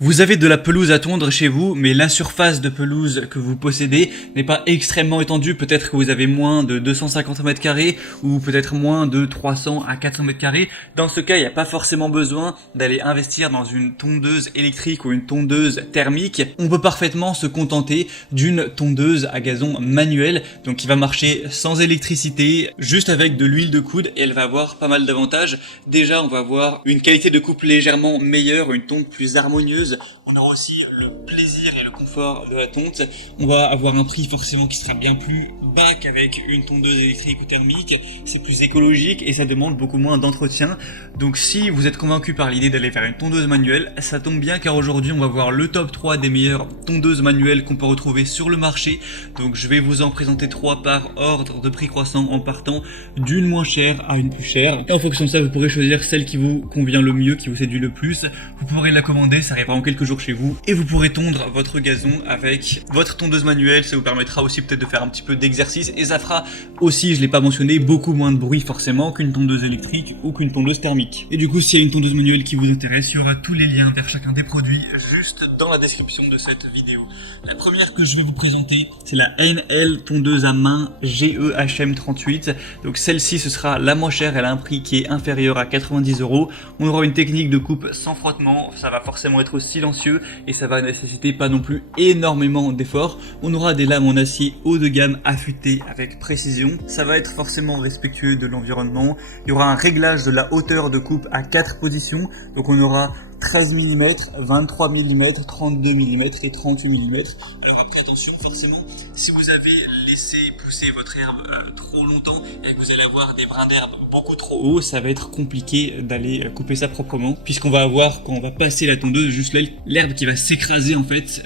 Vous avez de la pelouse à tondre chez vous, mais la surface de pelouse que vous possédez n'est pas extrêmement étendue. Peut-être que vous avez moins de 250 mètres carrés ou peut-être moins de 300 à 400 mètres carrés. Dans ce cas, il n'y a pas forcément besoin d'aller investir dans une tondeuse électrique ou une tondeuse thermique. On peut parfaitement se contenter d'une tondeuse à gazon manuelle, donc qui va marcher sans électricité, juste avec de l'huile de coude, et elle va avoir pas mal d'avantages. Déjà, on va avoir une qualité de coupe légèrement meilleure, une tonte plus harmonieuse. On aura aussi le plaisir et le confort de la tonte. On va avoir un prix forcément qui sera bien plus bas qu'avec une tondeuse électrique ou thermique. C'est plus écologique et ça demande beaucoup moins d'entretien. Donc si vous êtes convaincu par l'idée d'aller vers une tondeuse manuelle, ça tombe bien car aujourd'hui on va voir le top 3 des meilleures tondeuses manuelles qu'on peut retrouver sur le marché. Donc je vais vous en présenter 3 par ordre de prix croissant en partant d'une moins chère à une plus chère. Et en fonction de ça, vous pourrez choisir celle qui vous convient le mieux, qui vous séduit le plus. Vous pourrez la commander, ça arrivera en quelques jours chez vous et vous pourrez tondre votre gazon avec votre tondeuse manuelle. Ça vous permettra aussi peut-être de faire un petit peu d'exercice et ça fera aussi, je l'ai pas mentionné, beaucoup moins de bruit forcément qu'une tondeuse électrique ou qu'une tondeuse thermique. Et du coup, s'il y a une tondeuse manuelle qui vous intéresse, il y aura tous les liens vers chacun des produits juste dans la description de cette vidéo. La première que je vais vous présenter, c'est la NL tondeuse à main GEHM38. Donc celle-ci, ce sera la moins chère, elle a un prix qui est inférieur à 90 €. On aura une technique de coupe sans frottement, ça va forcément être silencieux et ça va nécessiter pas non plus énormément d'efforts. On aura des lames en acier haut de gamme affûtées avec précision. Ça va être forcément respectueux de l'environnement. Il y aura un réglage de la hauteur de coupe à 4 positions. Donc on aura 13 mm, 23 mm, 32 mm et 38 mm. Alors après attention, forcément, si vous avez laissé pousser votre herbe trop longtemps et que vous allez avoir des brins d'herbe beaucoup trop hauts, ça va être compliqué d'aller couper ça proprement, puisqu'on va avoir, quand on va passer la tondeuse, juste l'herbe qui va s'écraser en fait.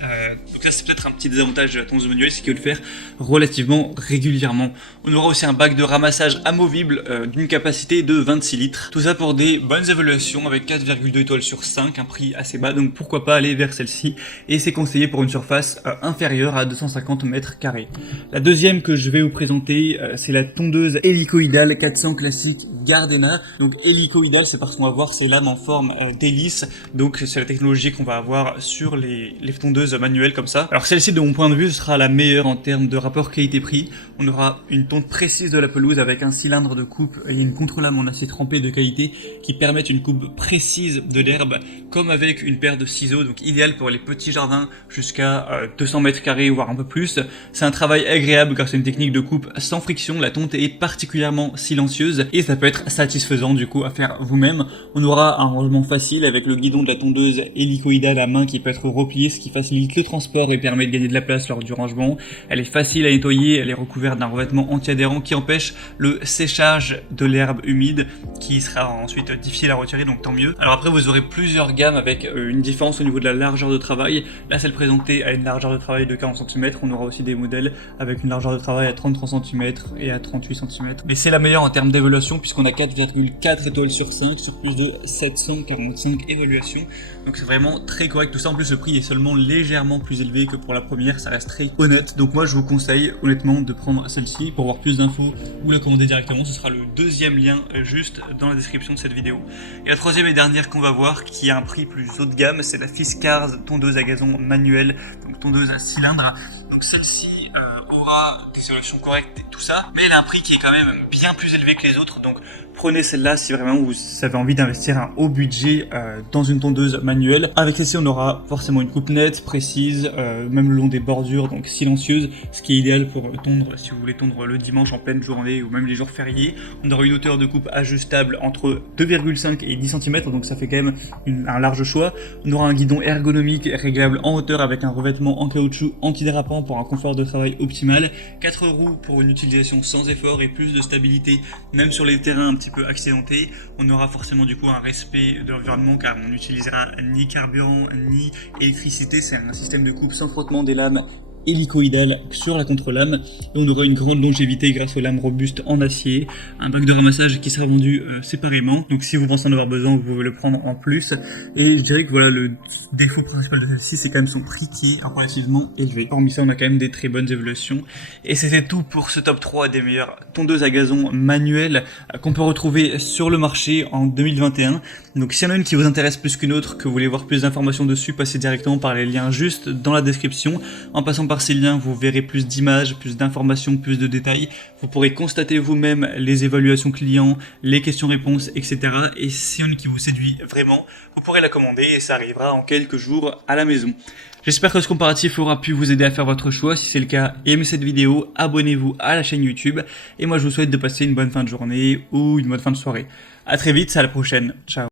Donc ça c'est peut-être un petit désavantage de la tondeuse manuelle, c'est qu'il faut le faire relativement régulièrement. On aura aussi un bac de ramassage amovible d'une capacité de 26 litres. Tout ça pour des bonnes évaluations avec 4,2 étoiles sur 5, un prix assez bas, donc pourquoi pas aller vers celle-ci, et c'est conseillé pour une surface inférieure à 250 mètres carrés. La deuxième que je vais vous présenter, c'est la tondeuse hélicoïdale 400 classique Gardena. Donc hélicoïdale, c'est parce qu'on va voir ces lames en forme d'hélice, donc c'est la technologie qu'on va avoir sur les tondeuses manuelles comme ça. Alors celle-ci, de mon point de vue, sera la meilleure en termes de rapport qualité-prix. On aura une tonte précise de la pelouse avec un cylindre de coupe et une contre-lame en acier trempé de qualité qui permettent une coupe précise de l'herbe, comme avec une paire de ciseaux, donc idéal pour les petits jardins jusqu'à 200 mètres carrés voire un peu plus. C'est un travail agréable car c'est une technique de coupe sans friction, la tonte est particulièrement silencieuse et ça peut être satisfaisant du coup à faire vous-même. On aura un rangement facile avec le guidon de la tondeuse hélicoïdale à main qui peut être replié, ce qui facilite le transport et permet de gagner de la place lors du rangement. Elle est facile à nettoyer, elle est recouverte d'un revêtement anti-adhérent qui empêche le séchage de l'herbe humide qui sera ensuite difficile à retirer, donc tant mieux. Alors après vous aurez plusieurs gammes avec une différence au niveau de la largeur de travail. Là celle présentée a une largeur de travail de 40 cm, on aura aussi des modèles avec une largeur de travail à 33 cm et à 38 cm. Mais c'est la meilleure en termes d'évaluation puisqu'on a 4,4 étoiles sur 5 sur plus de 745 évaluations. Donc c'est vraiment très correct tout ça. En plus le prix est seulement légèrement plus élevé que pour la première, ça reste très honnête. Donc moi je vous conseille honnêtement de prendre celle-ci. Pour voir plus d'infos ou la commander directement, ce sera le deuxième lien juste dans la description de cette vidéo. Et la troisième et dernière qu'on va voir, qui a un prix plus haut de gamme, c'est la Fiskars tondeuse à gazon manuelle, donc tondeuse à cylindre. Donc celle-ci aura des solutions correctes et tout ça, mais elle a un prix qui est quand même bien plus élevé que les autres, donc prenez celle-là si vraiment vous avez envie d'investir un haut budget dans une tondeuse manuelle. Avec celle-ci on aura forcément une coupe nette, précise, même le long des bordures, donc silencieuse, ce qui est idéal pour tondre si vous voulez tondre le dimanche en pleine journée ou même les jours fériés. On aura une hauteur de coupe ajustable entre 2,5 et 10 cm, donc ça fait quand même un large choix. On aura un guidon ergonomique réglable en hauteur avec un revêtement en caoutchouc antidérapant pour un confort de travail optimal. 4 roues pour une utilisation sans effort et plus de stabilité même sur les terrains un petit peu accidentés. On aura forcément du coup un respect de l'environnement car on n'utilisera ni carburant ni électricité. C'est un système de coupe sans frottement des lames hélicoïdale sur la contre-lame. On aura une grande longévité grâce aux lames robustes en acier, un bac de ramassage qui sera vendu séparément. Donc si vous pensez en avoir besoin, vous pouvez le prendre en plus. Et je dirais que voilà, le défaut principal de celle-ci, c'est quand même son prix qui est relativement élevé. Hormis ça, on a quand même des très bonnes évolutions. Et c'était tout pour ce top 3 des meilleures tondeuses à gazon manuelles qu'on peut retrouver sur le marché en 2021. Donc s'il y en a une qui vous intéresse plus qu'une autre, que vous voulez voir plus d'informations dessus, passez directement par les liens juste dans la description. En passant par ces liens, vous verrez plus d'images, plus d'informations, plus de détails. Vous pourrez constater vous-même les évaluations clients, les questions-réponses, etc. Et si il y en a une qui vous séduit vraiment, vous pourrez la commander et ça arrivera en quelques jours à la maison. J'espère que ce comparatif aura pu vous aider à faire votre choix. Si c'est le cas, aimez cette vidéo, abonnez-vous à la chaîne YouTube. Et moi, je vous souhaite de passer une bonne fin de journée ou une bonne fin de soirée. À très vite, à la prochaine. Ciao.